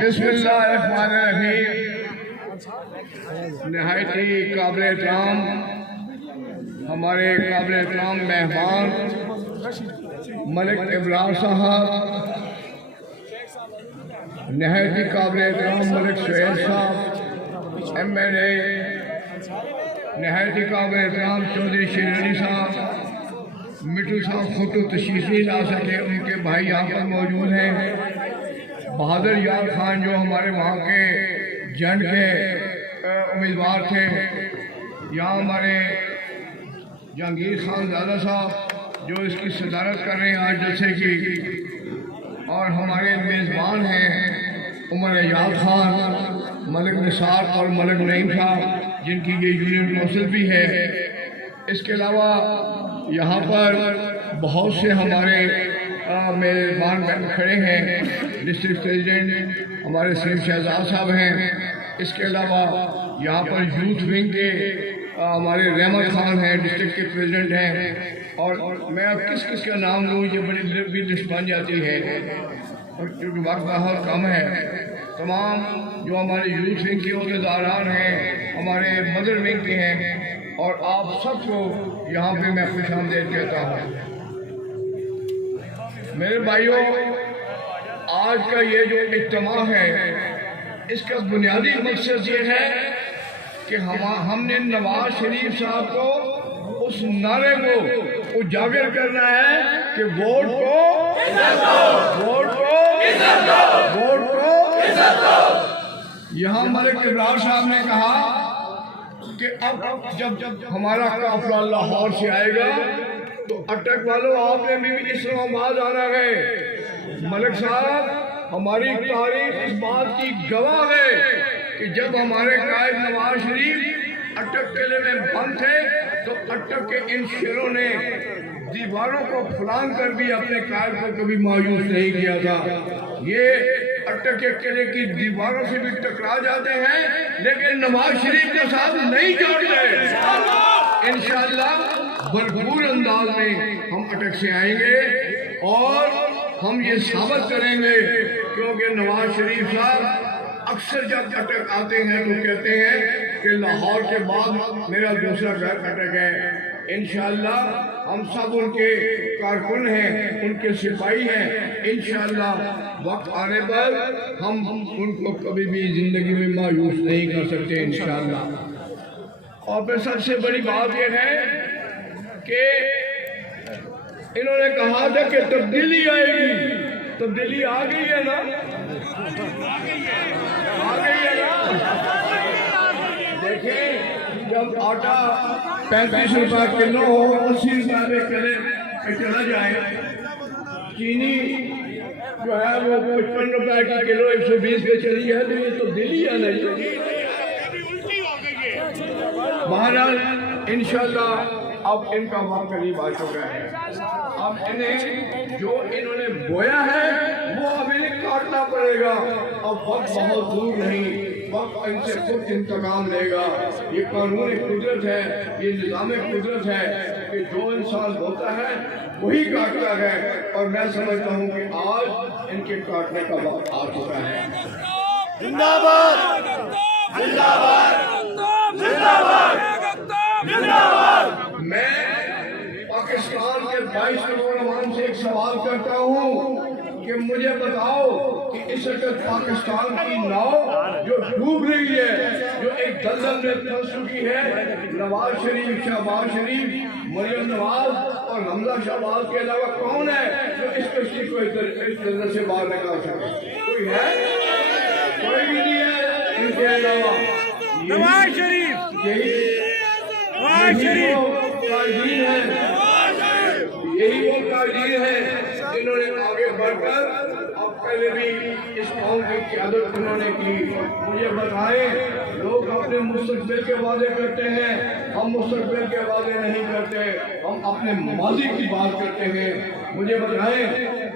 بسم اللہ الرحمن الرحیم. نہایت ہی قابل احترام ہمارے قابل احترام مہمان ملک ابرار صاحب، نہایت ہی قابل احترام ملک شعیب صاحب MLA، نہایت ہی قابل احترام چودھری شیر علی صاحب. مٹو صاحب خود تو تشریف نہیں لا سکے، ان کے بھائی یہاں پر موجود ہیں. بہادر یار خان جو ہمارے وہاں کے جنگ کے امیدوار تھے، یہاں ہمارے جہانگیر خان زادہ صاحب جو اس کی صدارت کر رہے ہیں آج جلسے کی، اور ہمارے میزبان ہیں عمر ایاد خان، ملک نثار اور ملک نعیم صاحب جن کی یہ یونین کونسل بھی ہے. اس کے علاوہ یہاں پر بہت سے ہمارے میزبان کھڑے ہیں. ڈسٹرکٹ پریزیڈنٹ ہمارے سلیم شہزاد صاحب ہیں. اس کے علاوہ یہاں پر یوتھ ونگ کے ہمارے رحمت خان ہیں، ڈسٹرکٹ کے پریزیڈنٹ ہیں. اور میں اب کس کس کا نام لوں، یہ بڑی لمبی لسٹ بن جاتی ہے اور کیونکہ وقت بہت کم ہے. تمام جو ہمارے یوتھ ونگ کے عہدیداران ہیں، ہمارے مدر ونگ کے ہیں، اور آپ سب کو یہاں پہ میں خوش آمدید کہتا ہوں. میرے بھائیوں، آج کا یہ جو اجتماع ہے اس کا بنیادی مقصد یہ ہے کہ ہم نے نواز شریف صاحب کو اس نعرے کو اجاگر کرنا ہے کہ ووٹ کو عزت دو، ووٹ کو عزت دو، ووٹ کو عزت دو. یہاں ملک ابرار صاحب نے کہا کہ اب جب ہمارا قافلہ لاہور سے آئے گا تو اٹک والوں آپ نے بھی اسلام آباد آنا ہے. ملک صاحب، ہماری تاریخ اس بات کی گواہ ہے کہ جب ہمارے قائد نواز شریف اٹک قلعے میں بند تھے تو اٹک کے ان شیروں نے دیواروں کو پھلان کر بھی اپنے قائد کو کبھی مایوس نہیں کیا تھا. یہ اٹک کے قلعے کی دیواروں سے بھی ٹکرا جاتے ہیں لیکن نواز شریف کے ساتھ نہیں جوڑتے. انشاءاللہ بھرپور انداز میں ہم اٹک سے آئیں گے اور ہم یہ ثابت کریں گے، کیونکہ نواز شریف صاحب اکثر جب اٹک آتے ہیں تو کہتے ہیں کہ لاہور کے بعد میرا دوسرا گھر اٹک ہے. انشاءاللہ ہم سب ان کے کارکن ہیں، ان کے سپاہی ہیں. انشاءاللہ وقت آنے پر ہم ان کو کبھی بھی زندگی میں مایوس نہیں کر سکتے انشاءاللہ. اور پھر سب سے بڑی بات یہ ہے کہ انہوں نے کہا تھا کہ تبدیلی آئے گی. تبدیلی آ گئی ہے نا؟ آ گئی ہے نا؟ دیکھیں، جب آٹا 35 روپے کلو ہو، 80 روپے پہ چلا جائے، چینی جو ہے وہ 55 روپے کی کلو 120 پہ چلی ہے، تو یہ تبدیلی ہے نہیں. بہرحال انشاءاللہ اب ان کا وقت قریب آ چکا ہے. اب انہیں جو انہوں نے بویا ہے وہ اب انہیں کاٹنا پڑے گا. اب وقت بہت دور نہیں، وقت ان سے خود انتقام لے گا. یہ قانون قدرت ہے، یہ نظام قدرت ہے کہ جو انسان ہوتا ہے وہی کاٹتا ہے. اور میں سمجھتا ہوں کہ آج ان کے کاٹنے کا وقت آ چکا ہے. زندہ باد، زندہ باد، زندہ باد، زندہ باد. میں پاکستان کے 22 کروڑ عوام سے ایک سوال کرتا ہوں کہ کہ مجھے بتاؤ کہ اس وقت پاکستان کی ناؤ جو ڈوب رہی ہے، جو ایک دلدل میں پھنس چکی ہے، نواز شریف، شہباز شریف، مریم نواز اور حمزہ شہباز کے علاوہ کون ہے جو اس کشتی کو اس دلدل سے باہر نکال سکے؟ کوئی ہے؟ کوئی بھی نہیں ہے ان کے علاوہ۔ نواز شریف، نواز شریف قائدین ہیں، یہی وہ قائدین ہیں جنہوں نے آگے بڑھ کر اب پہلے بھی اس قوم کی قیادت انہوں نے کی۔ مجھے بتائیں، لوگ اپنے مستقبل کے وعدے کرتے ہیں، ہم مستقبل کے وعدے نہیں کرتے، ہم اپنے ماضی کی بات کرتے ہیں۔ مجھے بتائیں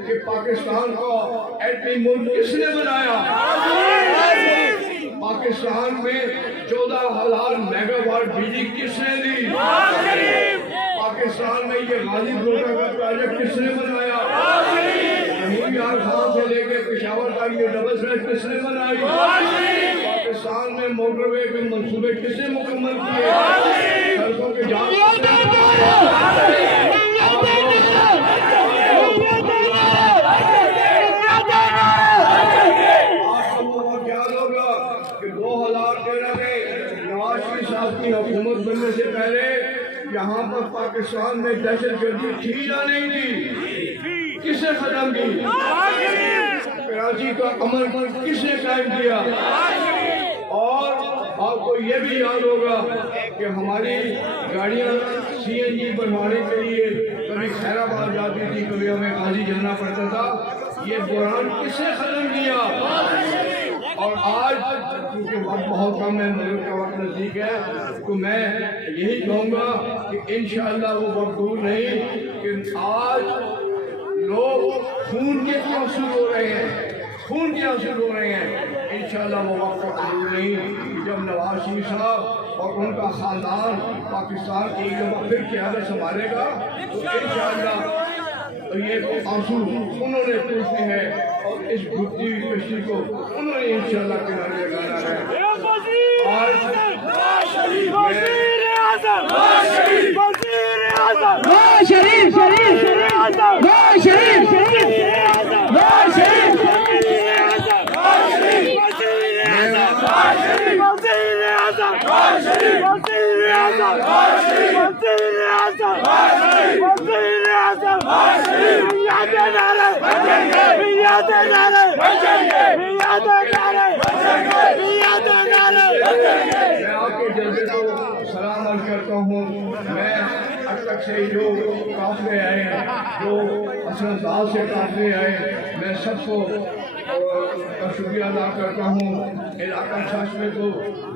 کہ پاکستان کو ایٹمی ملک کس نے بنایا؟ پاکستان میں 14,000 میگا واٹ بجلی کس نے دی؟ پاکستان میں یہ غازی بروٹا کا پروجیکٹ کس نے بنایا؟ یار خان سے لے کے پشاور کا یہ ڈبل سڑک کس نے بنائی؟ پاکستان میں موٹر وے کے منصوبے کس نے مکمل کیے؟ سڑکوں کے جام حکومت بننے سے پہلے یہاں پر پاکستان میں دہشت گردی تھی یا نہیں تھی؟ کس نے ختم کی؟ کراچی کا امن کس نے قائم کیا؟ اور آپ کو یہ بھی یاد ہوگا کہ ہماری گاڑیاں سی این جی بنوانے کے لیے کبھی خیر آباد جاتی تھی، کبھی ہمیں غازی جانا پڑتا تھا۔ یہ بحران کس نے ختم کیا؟ اور آج کیونکہ وقت بہت کم ہے، ملک کا وقت نزدیک ہے، تو میں یہی کہوں گا کہ انشاءاللہ وہ وقت دور نہیں کہ آج لوگ خون کے آنسو رو رہے ہیں، خون کے آنسو رو رہے ہیں۔ انشاءاللہ وہ وقت دور نہیں جب نواز شریف صاحب اور ان کا خاندان پاکستان کی جب پھر قیادت سنبھالے گا تو انشاءاللہ یہ آنسو انہوں نے پوچھنے ہیں اور اس ڈوبتی ہوئی کشتی کو انہوں نے انشاءاللہ کنارے لگانا ہے۔ میں آپ کے جلسے کو سلام عرض کرتا ہوں۔ میں اتک سے جو قافلے آئے ہیں، جو اسلام سے قافلے آئے، میں سب کو شکریہ ادا کرتا ہوں۔ علاقہ شاشمے کو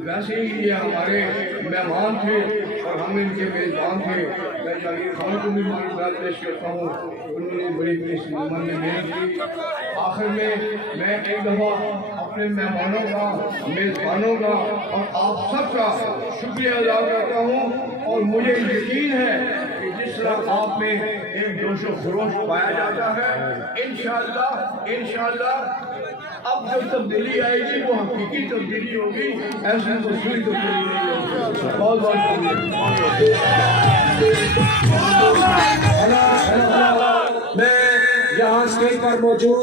ویسے ہی یہ ہمارے مہمان تھے اور ہم ان کے میزبان تھے۔ میں جاگیر خان کو بھی معلومات پیش کرتا ہوں، انہوں نے بڑی مہمان میں محنت کی۔ آخر میں ایک دفعہ اپنے مہمانوں کا، میزبانوں کا اور آپ سب کا شکریہ ادا کرتا ہوں، اور مجھے یقین ہے کہ جس طرح آپ میں ایک جوش و خروش پایا جاتا ہے، انشاءاللہ اب جو تبدیلی آئے گی وہ حقیقی تبدیلی ہوگی، ایسے تصویری تبدیلی نہیں ہوگی۔ بہت بہت میں یہاں اسٹیج پر موجود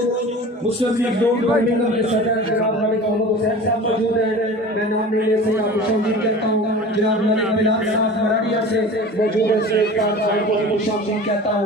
مسلم لیگ نون برمنگھم کے صدر جناب ملک محمد حسین صاحب موجود ہیں۔ میں نام لینے سے آپ کو خوش کہتا ہوں۔ جناب ملک بلال صاحب مراڑیا سے موجود ہیں، اسٹیج پر آپ کو خوش آمدید کہتا ہوں۔